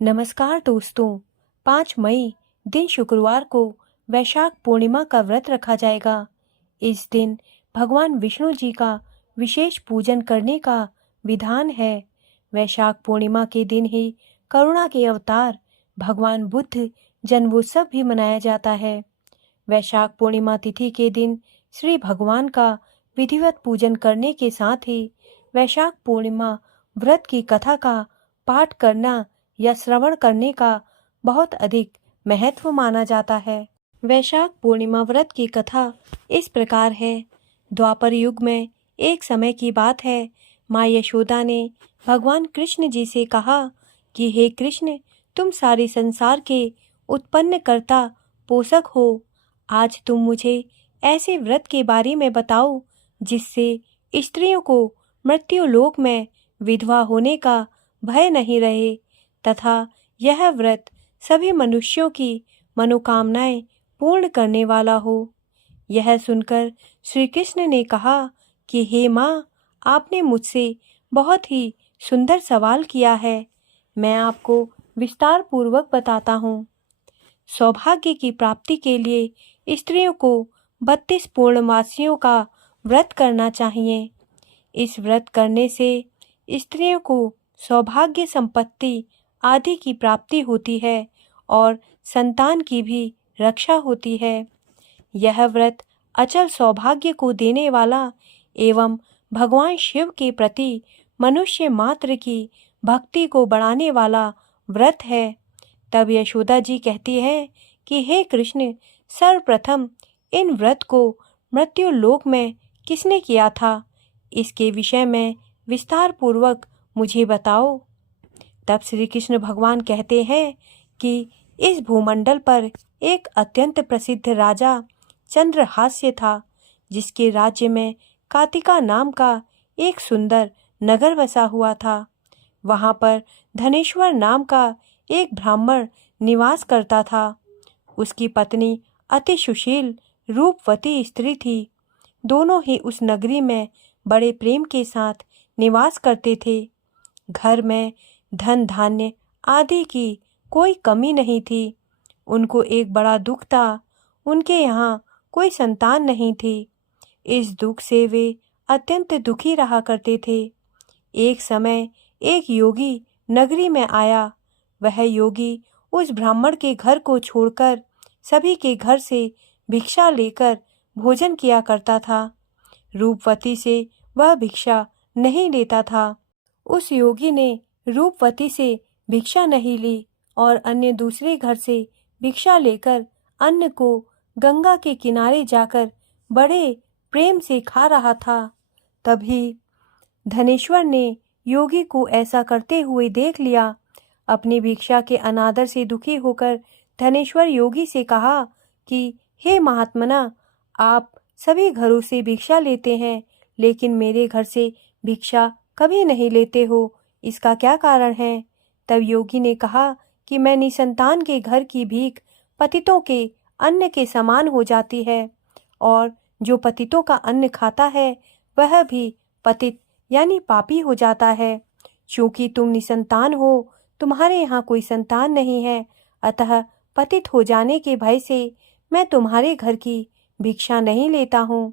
नमस्कार दोस्तों। 5 मई दिन शुक्रवार को वैशाख पूर्णिमा का व्रत रखा जाएगा। इस दिन भगवान विष्णु जी का विशेष पूजन करने का विधान है। वैशाख पूर्णिमा के दिन ही करुणा के अवतार भगवान बुद्ध जन्मोत्सव भी मनाया जाता है। वैशाख पूर्णिमा तिथि के दिन श्री भगवान का विधिवत पूजन करने के साथ ही वैशाख पूर्णिमा व्रत की कथा का पाठ करना या श्रवण करने का बहुत अधिक महत्व माना जाता है। वैशाख पूर्णिमा व्रत की कथा इस प्रकार है। द्वापर युग में एक समय की बात है। माँ यशोदा ने भगवान कृष्ण जी से कहा कि हे कृष्ण, तुम सारे संसार के उत्पन्न कर्ता पोषक हो। आज तुम मुझे ऐसे व्रत के बारे में बताओ जिससे स्त्रियों को मृत्यु लोक में विधवा होने का भय नहीं रहे तथा यह व्रत सभी मनुष्यों की मनोकामनाएं पूर्ण करने वाला हो। यह सुनकर श्री कृष्ण ने कहा कि हे माँ, आपने मुझसे बहुत ही सुंदर सवाल किया है। मैं आपको विस्तार पूर्वक बताता हूँ। सौभाग्य की प्राप्ति के लिए स्त्रियों को 32 पूर्णमासियों का व्रत करना चाहिए। इस व्रत करने से स्त्रियों को सौभाग्य, संपत्ति आदि की प्राप्ति होती है और संतान की भी रक्षा होती है। यह व्रत अचल सौभाग्य को देने वाला एवं भगवान शिव के प्रति मनुष्य मात्र की भक्ति को बढ़ाने वाला व्रत है। तब यशोदा जी कहती है कि हे कृष्ण, सर्वप्रथम इन व्रत को मृत्यु लोक में किसने किया था? इसके विषय में विस्तार पूर्वक मुझे बताओ। तब श्री कृष्ण भगवान कहते हैं कि इस भूमंडल पर एक अत्यंत प्रसिद्ध राजा चंद्रहास्य था, जिसके राज्य में कातिका नाम का एक सुंदर नगर बसा हुआ था। वहां पर धनेश्वर नाम का एक ब्राह्मण निवास करता था। उसकी पत्नी अति सुशील रूपवती स्त्री थी। दोनों ही उस नगरी में बड़े प्रेम के साथ निवास करते थे। घर में धन धान्य आदि की कोई कमी नहीं थी। उनको एक बड़ा दुख था, उनके यहाँ कोई संतान नहीं थी। इस दुख से वे अत्यंत दुखी रहा करते थे। एक समय एक योगी नगरी में आया। वह योगी उस ब्राह्मण के घर को छोड़कर सभी के घर से भिक्षा लेकर भोजन किया करता था। रूपवती से वह भिक्षा नहीं लेता था। उस योगी ने रूपवती से भिक्षा नहीं ली और अन्य दूसरे घर से भिक्षा लेकर अन्न को गंगा के किनारे जाकर बड़े प्रेम से खा रहा था। तभी धनेश्वर ने योगी को ऐसा करते हुए देख लिया। अपनी भिक्षा के अनादर से दुखी होकर धनेश्वर योगी से कहा कि हे महात्मना, आप सभी घरों से भिक्षा लेते हैं, लेकिन मेरे घर से भिक्षा कभी नहीं लेते हो। इसका क्या कारण है? तब योगी ने कहा कि मैं निसंतान के घर की भीख पतितों के अन्न के समान हो जाती है और जो पतितों का अन्न खाता है वह भी पतित यानी पापी हो जाता है। चूंकि तुम निसंतान हो, तुम्हारे यहाँ कोई संतान नहीं है, अतः पतित हो जाने के भय से मैं तुम्हारे घर की भिक्षा नहीं लेता हूँ।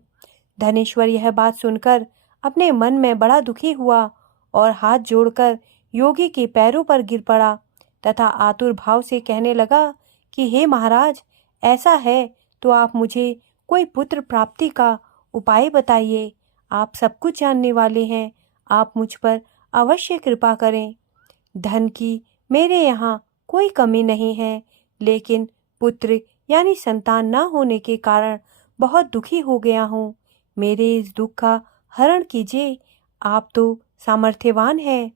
धनेश्वर यह बात सुनकर अपने मन में बड़ा दुखी हुआ और हाथ जोड़कर योगी के पैरों पर गिर पड़ा तथा आतुर भाव से कहने लगा कि हे महाराज, ऐसा है तो आप मुझे कोई पुत्र प्राप्ति का उपाय बताइए। आप सब कुछ जानने वाले हैं, आप मुझ पर अवश्य कृपा करें। धन की मेरे यहाँ कोई कमी नहीं है, लेकिन पुत्र यानी संतान न होने के कारण बहुत दुखी हो गया हूँ। मेरे इस दुख का हरण कीजिए, आप तो सामर्थ्यवान है।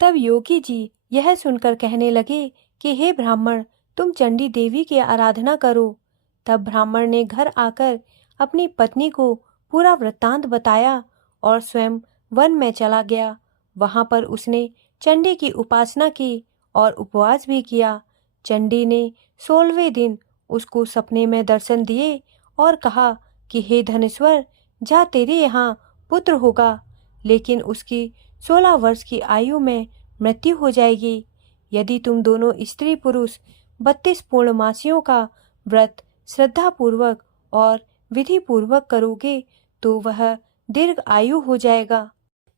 तब योगी जी यह सुनकर कहने लगे कि हे ब्राह्मण, तुम चंडी देवी की आराधना करो। तब ब्राह्मण ने घर आकर अपनी पत्नी को पूरा वृत्तांत बताया और स्वयं वन में चला गया। वहां पर उसने चंडी की उपासना की और उपवास भी किया। चंडी ने 16वें दिन उसको सपने में दर्शन दिए और कहा कि हे धनेश्वर, जा, तेरे यहाँ पुत्र होगा, लेकिन उसकी 16 वर्ष की आयु में मृत्यु हो जाएगी। यदि तुम दोनों स्त्री पुरुष 32 पूर्णमासियों का व्रत श्रद्धापूर्वक और विधि पूर्वक करोगे तो वह दीर्घ आयु हो जाएगा।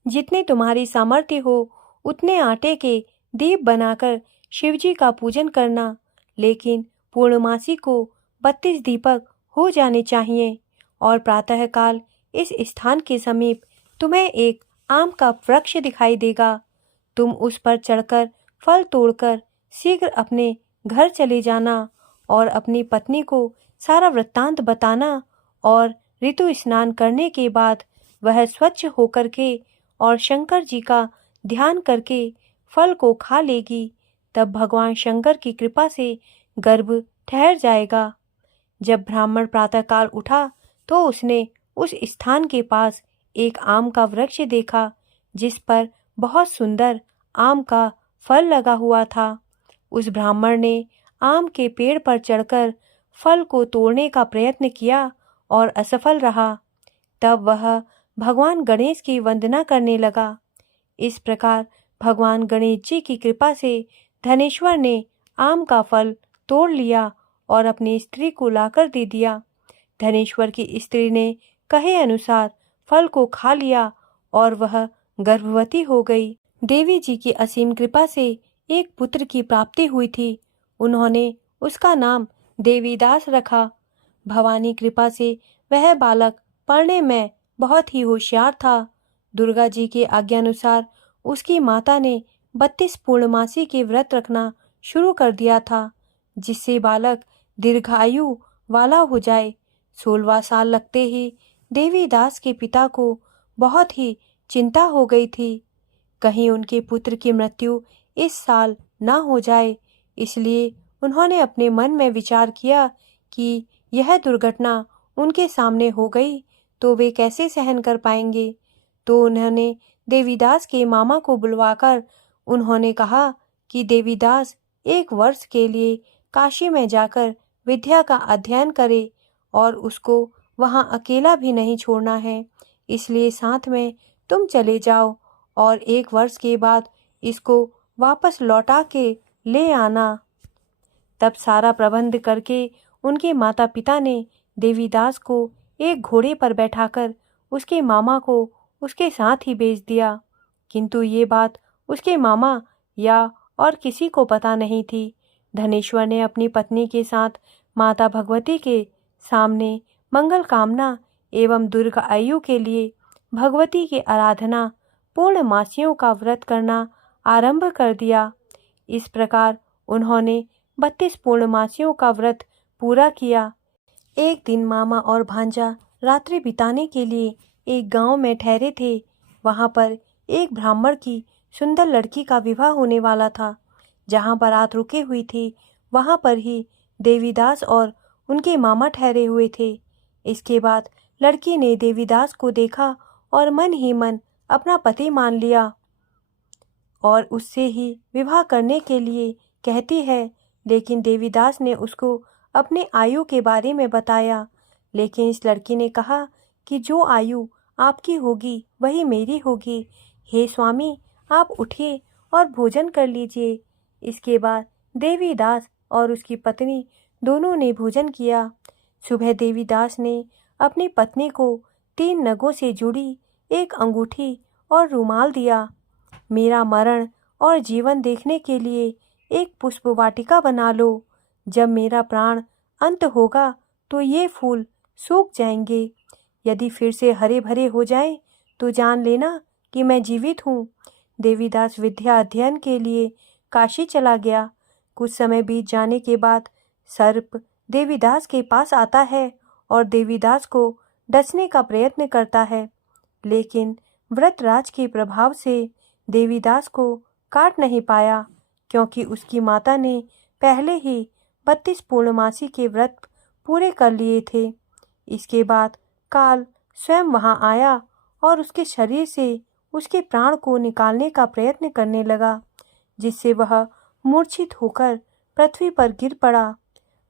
जितने तुम्हारी सामर्थ्य हो उतने आटे के दीप बनाकर शिवजी का पूजन करना, लेकिन पूर्णमासी को 32 दीपक हो जाने चाहिए। और प्रातःकाल इस स्थान के समीप तुम्हें एक आम का वृक्ष दिखाई देगा। तुम उस पर चढ़कर फल तोड़कर शीघ्र अपने घर चले जाना और अपनी पत्नी को सारा वृत्तांत बताना, और ऋतु स्नान करने के बाद वह स्वच्छ होकर के और शंकर जी का ध्यान करके फल को खा लेगी। तब भगवान शंकर की कृपा से गर्भ ठहर जाएगा। जब ब्राह्मण प्रातःकाल उठा तो उसने उस स्थान के पास एक आम का वृक्ष देखा जिस पर बहुत सुंदर आम का फल लगा हुआ था। उस ब्राह्मण ने आम के पेड़ पर चढ़कर फल को तोड़ने का प्रयत्न किया और असफल रहा। तब वह भगवान गणेश की वंदना करने लगा। इस प्रकार भगवान गणेश जी की कृपा से धनेश्वर ने आम का फल तोड़ लिया और अपनी स्त्री को लाकर दे दिया। धनेश्वर की स्त्री ने कहे अनुसार फल को खा लिया और वह गर्भवती हो गई। देवी जी की असीम कृपा से एक पुत्र की प्राप्ति हुई थी। उन्होंने उसका नाम देवीदास रखा। भवानी कृपा से वह बालक पढ़ने में बहुत ही होशियार था। दुर्गा जी के आज्ञानुसार उसकी माता ने 32 पूर्णमासी के व्रत रखना शुरू कर दिया था, जिससे बालक दीर्घायु वाला हो जाए। 16वां साल लगते ही देवीदास के पिता को बहुत ही चिंता हो गई थी, कहीं उनके पुत्र की मृत्यु इस साल ना हो जाए। इसलिए उन्होंने अपने मन में विचार किया कि यह दुर्घटना उनके सामने हो गई तो वे कैसे सहन कर पाएंगे। तो उन्होंने देवीदास के मामा को बुलवाकर उन्होंने कहा कि देवीदास 1 वर्ष के लिए काशी में जाकर विद्या का अध्ययन करे और उसको वहाँ अकेला भी नहीं छोड़ना है, इसलिए साथ में तुम चले जाओ और 1 वर्ष के बाद इसको वापस लौटा के ले आना। तब सारा प्रबंध करके उनके माता पिता ने देवीदास को एक घोड़े पर बैठाकर उसके मामा को उसके साथ ही भेज दिया। किंतु ये बात उसके मामा या और किसी को पता नहीं थी। धनेश्वर ने अपनी पत्नी के साथ माता भगवती के सामने मंगल कामना एवं दीर्घ आयु के लिए भगवती की आराधना पूर्णमासियों का व्रत करना आरंभ कर दिया। इस प्रकार उन्होंने 32 पूर्णमासियों का व्रत पूरा किया। एक दिन मामा और भांजा रात्रि बिताने के लिए एक गांव में ठहरे थे। वहां पर एक ब्राह्मण की सुंदर लड़की का विवाह होने वाला था। जहां बारात रुके हुई थी वहां पर ही देवीदास और उनके मामा ठहरे हुए थे। इसके बाद लड़की ने देवीदास को देखा और मन ही मन अपना पति मान लिया और उससे ही विवाह करने के लिए कहती है। लेकिन देवीदास ने उसको अपने आयु के बारे में बताया। लेकिन इस लड़की ने कहा कि जो आयु आपकी होगी वही मेरी होगी। हे स्वामी, आप उठिए और भोजन कर लीजिए। इसके बाद देवीदास और उसकी पत्नी दोनों ने भोजन किया। सुबह देवीदास ने अपनी पत्नी को 3 नगों से जुड़ी एक अंगूठी और रुमाल दिया। मेरा मरण और जीवन देखने के लिए एक पुष्प वाटिका बना लो। जब मेरा प्राण अंत होगा तो ये फूल सूख जाएंगे। यदि फिर से हरे भरे हो जाएं तो जान लेना कि मैं जीवित हूँ। देवीदास विद्या अध्ययन के लिए काशी चला गया। कुछ समय बीत जाने के बाद सर्प देवीदास के पास आता है और देवीदास को डसने का प्रयत्न करता है, लेकिन व्रतराज के प्रभाव से देवीदास को काट नहीं पाया, क्योंकि उसकी माता ने पहले ही 32 पूर्णमासी के व्रत पूरे कर लिए थे। इसके बाद काल स्वयं वहां आया और उसके शरीर से उसके प्राण को निकालने का प्रयत्न करने लगा, जिससे वह मूर्छित होकर पृथ्वी पर गिर पड़ा।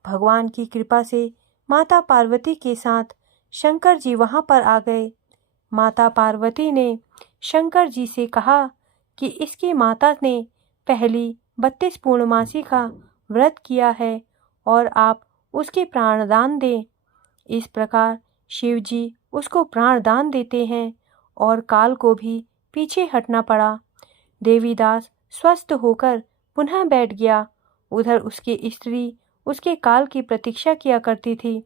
भगवान की कृपा से माता पार्वती के साथ शंकर जी वहां पर आ गए। माता पार्वती ने शंकर जी से कहा कि इसकी माता ने पहली 32 पूर्णमासी का व्रत किया है और आप उसके प्राणदान दें। इस प्रकार शिव जी उसको प्राणदान देते हैं और काल को भी पीछे हटना पड़ा। देवीदास स्वस्थ होकर पुनः बैठ गया। उधर उसकी स्त्री उसके काल की प्रतीक्षा किया करती थी।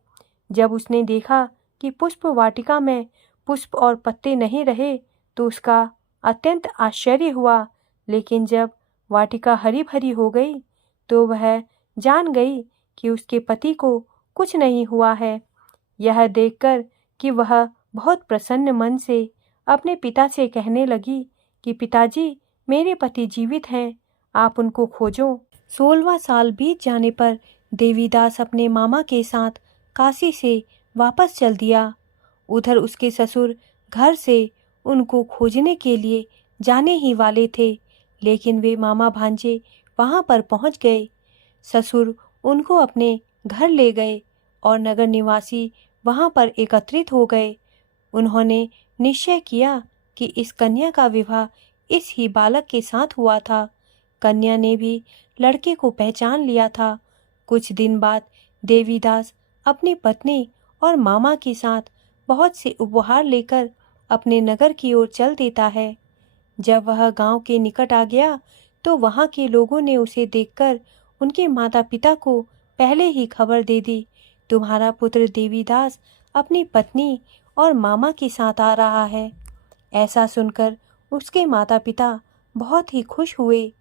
जब उसने देखा कि पुष्प वाटिका में पुष्प और पत्ते नहीं रहे तो उसका अत्यंत आश्चर्य हुआ, लेकिन जब वाटिका हरी भरी हो गई तो वह जान गई कि उसके पति को कुछ नहीं हुआ है। यह देखकर कि वह बहुत प्रसन्न मन से अपने पिता से कहने लगी कि पिताजी, मेरे पति जीवित हैं, आप उनको खोजो। 16वां साल बीत जाने पर देवीदास अपने मामा के साथ काशी से वापस चल दिया। उधर उसके ससुर घर से उनको खोजने के लिए जाने ही वाले थे, लेकिन वे मामा भांजे वहां पर पहुंच गए। ससुर उनको अपने घर ले गए और नगर निवासी वहां पर एकत्रित हो गए। उन्होंने निश्चय किया कि इस कन्या का विवाह इस ही बालक के साथ हुआ था। कन्या ने भी लड़के को पहचान लिया था। कुछ दिन बाद देवीदास अपनी पत्नी और मामा के साथ बहुत से उपहार लेकर अपने नगर की ओर चल देता है। जब वह गांव के निकट आ गया तो वहां के लोगों ने उसे देखकर उनके माता पिता को पहले ही खबर दे दी, तुम्हारा पुत्र देवीदास अपनी पत्नी और मामा के साथ आ रहा है। ऐसा सुनकर उसके माता पिता बहुत ही खुश हुए।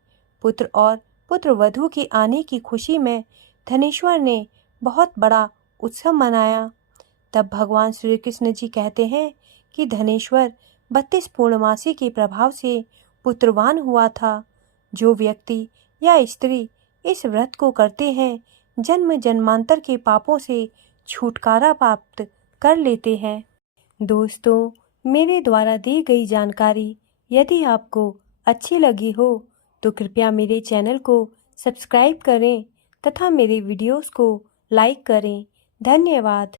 पुत्र और पुत्रवधू के आने की खुशी में धनेश्वर ने बहुत बड़ा उत्सव मनाया। तब भगवान श्री कृष्ण जी कहते हैं कि धनेश्वर 32 पूर्णमासी के प्रभाव से पुत्रवान हुआ था। जो व्यक्ति या स्त्री इस व्रत को करते हैं जन्म जन्मांतर के पापों से छुटकारा प्राप्त कर लेते हैं। दोस्तों, मेरे द्वारा दी गई जानकारी यदि आपको अच्छी लगी हो तो कृपया मेरे चैनल को सब्सक्राइब करें तथा मेरे वीडियोस को लाइक करें। धन्यवाद।